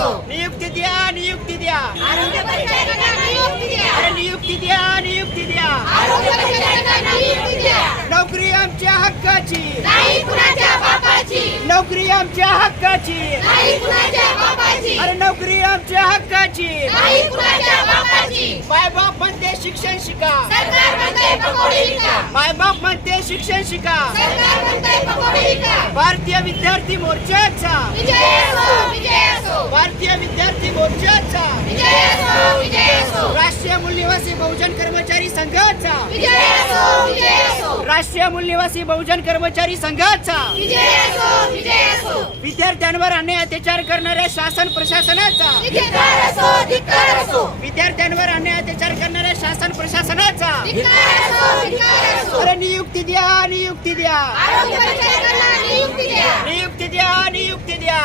नियुक्ती द्या, नियुक्ती द्या, आरोग्य परिचारिकांना नियुक्ती द्या. अरे नियुक्ती द्या, नियुक्ती द्या. आरोग्य परिचारिकांना नियुक्ती द्या. नोकरी आमच्या हक्काची, नाही कुणाच्या बापाची. नोकरी आमच्या हक्काची, नाही कुणाच्या बापाची. अरे नोकरी आमच्या हक्काची. नाही कुणाच्या बापाची. मायबाप म्हणते शिक्षण शिका, सरकार म्हणते पकोडी विका. मायबाप म्हणते शिक्षण शिका. सरकार म्हणते पकोडी विका. भारतीय विद्यार्थी मोर्चाचा, विजय असो, विजय असो. भारतीय विद्यार्थी मोर्चाचा, विजय असो, विजय असो. राष्ट्रीय मूल्यवासी बहुजन कर्मचारी संघाचा, विजय असो, विजय असो. राष्ट्रीय मूल्यवासी बहुजन कर्मचारी संघाचा, विजय असो, विजय असो. विद्यार्थ्यांवर अन्याय अत्याचार करणाऱ्या शासन प्रशासनाचा, धिक्कार असो, धिक्कार असो. विद्यार्थ्यांवर अन्याय अत्याचार करणाऱ्या शासन प्रशासनाचा, धिक्कार असो, धिक्कार असो. अरे नियुक्ती द्या, नियुक्ती द्या, आरोग्य परिचारिकांना नियुक्ती द्या. नियुक्ती द्या, नियुक्ती द्या.